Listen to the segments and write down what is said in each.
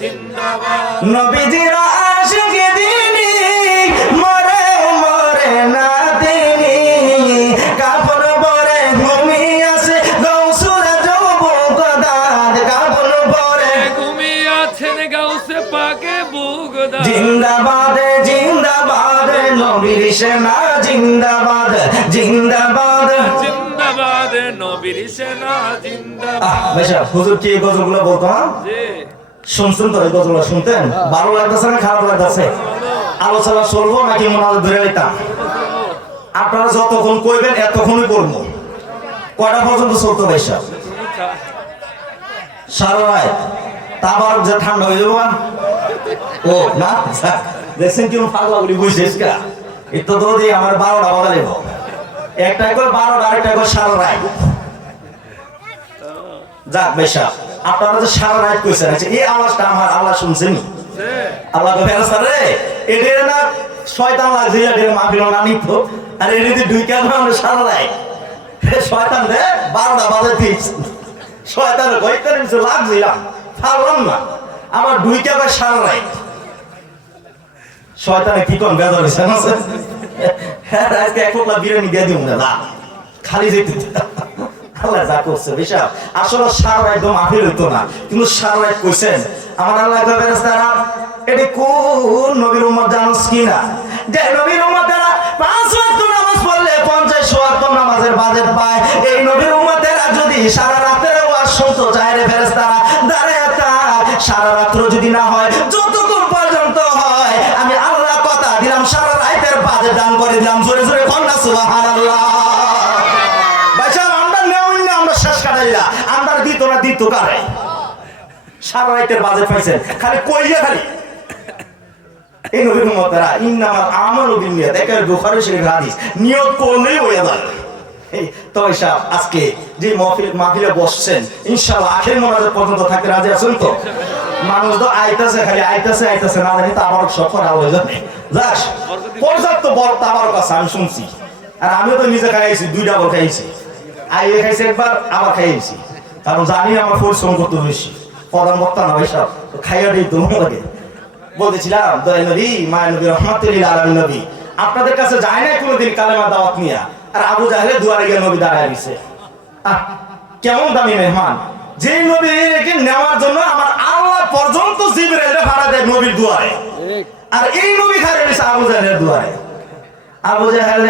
জিন্দাবাদ নবীজির আশিকে দিনি মরে মরে না তিনি কাপড় পরে ঘুমিয়ে আছে গৌসুরে যুবক দাঁত কাপড় পরে ঘুমিয়ে আছেন গাউসে পাকে বুগদা জিন্দাবাদ জিন্দাবাদ নবীর সেনা জিন্দাবাদ জিন্দাবাদ জিন্দাবাদ নবীর সেনা জিন্দাবাদ ভাইসা হুজুর কি গজলগুলো বলতো না জি শুনছেন তো এই গজলগুলো শুনতেন ভালো লাগতেছে না খারাপ লাগতেছে আলোচনা চলবো নাকি মনে ধরে নিতাম আপনারা যতক্ষণ কইবেন এতক্ষণই করবো কয়টা পর্যন্ত চলতো ভাইসা সারা রাত তারপর যে ঠান্ডা হয়ে যাবো ও না দেখছেন কি পাগলা বলি বুঝছিস কা এত তো দিয়ে আমার 12টা বাজালে একটা করে 12টা আরেকটা করে সারা রাত যাক ভাইসা আপনারা যে সারা রাত কইছেন এই আওয়াজটা আমার আল্লাহ শুনছেন আল্লাহ ফেরেশতা রে এদের না শয়তান লাগছে এদের মাহফিল না নিত আর এদের দুই কাজ আমরা সারা রাত শয়তান রে 12টা বাজে দিস শয়তান কইতে কিছু লাগছিলাম পারলাম না আমার দুই কাজ সারা রাত শয়তানে কি কোন বেজার হইছে না হ্যাঁ আজকে এক পোটলা বিরিয়ানি দিয়ে দিও না খালি যেতে আল্লাহ যা করছে বিশাল আসলে সারা একদম মাহফিল হইতো না কিন্তু সারা রাত কইছেন আমার আল্লাহ কয় ফেরেশতারা এটি কোন নবীর উম্মত জানোস কিনা যে নবীর উম্মতেরা 5 ওয়াক্ত নামাজ পড়লে 50 ওয়াক্ত নামাজের বাজেট পায় এই নবীর উম্মতেরা যদি সারা রাতের ওয়াজ শুনতো যায় রে ফেরেশতারা দাঁড়ায় থাক সারা রাত্র যদি না হয় যতক্ষণ পর্যন্ত হয় আমি আল্লাহ কথা দিলাম সারা রাতের বাজেট দান করে দিলাম জোরে জোরে কন্না সুবহানাল্লাহ ভাইসা আমরা নেউন না আমরা শেষ কাটাইলা আমরা দিত না দিত কারে সারা রাতের বাজেট পাইছেন খালি কইয়া খালি এই নবীর উম্মতেরা ইন্নামাল আমালু বিন্নিয়াত একের বুখারী শরীফের হাদিস নিয়ত করলেই হয়ে যায় তো সাহেব আজকে যে মাহফিলে বসছেন ইনশাআল্লাহ আখির মোনাজাত পর্যন্ত থাকতে রাজি আছেন তো মানুষ তো আইতাছে খালি আইতাছে না জানি তাবারক সফর হয়ে যাবে যাস পর্যাপ্ত বড় তাবারক আছে আমি শুনছি আর আমিও তো নিজে খাইছি 2টা বড় খাইছি আইয়ে খাইছি একবার আবার খাইছি কারণ জানি আমার পরিশ্রম করতে বেশি প্রধান বক্তা না ভাই সাহেব খাইয়া দিই তো লাগে বলতেছিলাম দয়াল নবী মায়ের নবী রহমাতুল আলামিন নবী আপনাদের কাছে যায় না কোনোদিন কালেমা দাওয়াত নিয়া আর আবু জাহেলের দুয়ারে গিয়ে নবী দাঁড়ায় দিছে কেমন দামি মেহমান যে নবীকে নেওয়ার জন্য আমার আল্লাহ পর্যন্ত জিবরাইল ভাড়া দেয় নবীর দুয়ারে আর এই নবী খারে দিছে আবু জাহেলের দুয়ারে আবু জাহেল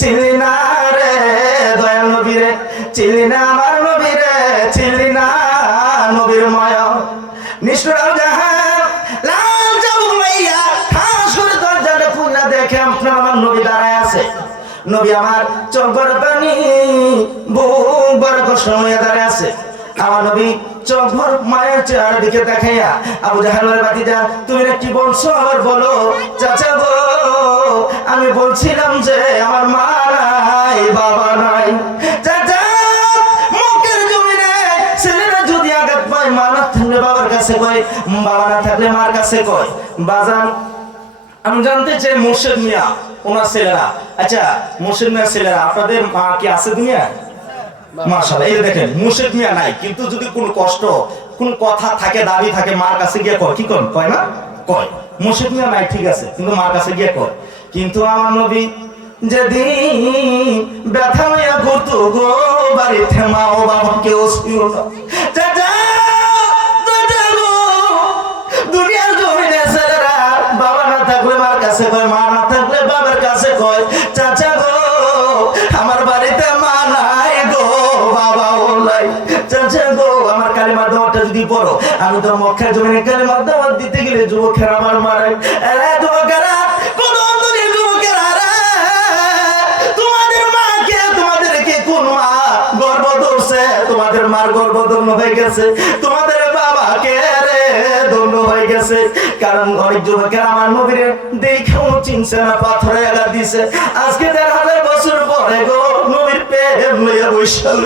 চিনলি না রে দয়াল নবী রে চিনলি না আমার নবী রে চিনলি না নবীর মায়া নিষ্ঠুর আবু জাহেল দেখে আপনার আমার নবী দাঁড়ায় আছে নবী আমার চোখ বড় পানি বুক বড় কষ্ট হয়ে দাঁড়ায় আছে আমার নবী চোখ ভর মায়ের চেহারা দিকে দেখাইয়া আবু জাহেলের ভাতিজা তুমি না কি বলছো আবার বলো চাচা গো আমি বলছিলাম যে আমার মা নাই বাবা নাই চাচা মুখের জমিনে ছেলেরা যদি আঘাত পায় মা না থাকলে বাবার কাছে কয় বাবা না থাকলে মার কাছে কয় বাজান আমি জানতে চাই মুর্শিদ মিয়া ওনার ছেলেরা আচ্ছা মুর্শিদ মিয়ার ছেলেরা আপনাদের মা কি আছে দুনিয়া মাশাআল্লাহ এই দেখেন মুর্শিদ মিয়া নাই কিন্তু যদি কোনো কষ্ট কোন কথা থাকে দাবি থাকে মার কাছে গিয়ে কয় কি কয় না কয় মুর্শিদ মিয়া নাই ঠিক আছে কিন্তু মার কাছে গিয়ে কয় কিন্তু আমার নবী যেদিন ব্যথা হইয়া ঘুরতো গো বাড়িতে মা ও বাবা কেউ ছিল না দুনিয়ার জমিনে ছেলেরা বাবা না থাকলে মার কাছে কয় মা না থাকলে বাবার কাছে কয় চাচা গো আমার বাড়িতে মা নাই গো বাবাও নাই চাচা গো আমার কালিমার দাওয়াতটা যদি পড়ো আমি তো মক্কার জমিনে কালিমার দাওয়াত দিতে গেলে যুবকেরা আমার মারে এরা যুবকেরা কোন অন্তরের যুবকেরা রে তোমাদের মাকে তোমাদেরকে কোন মা গর্ভ ধরছে তোমাদের মার গর্ভ ধন্য হয়ে গেছে তোমাদের বাবাকে রে ধন্য হয়ে গেছে কারণ অনেক যুবকেরা আমার নবীর দেখেও চিনছে না পাথরে আঘাত দিছে আজকে 1000 বছর পরে গো নবীর প্রেম লইয়া বৈশাল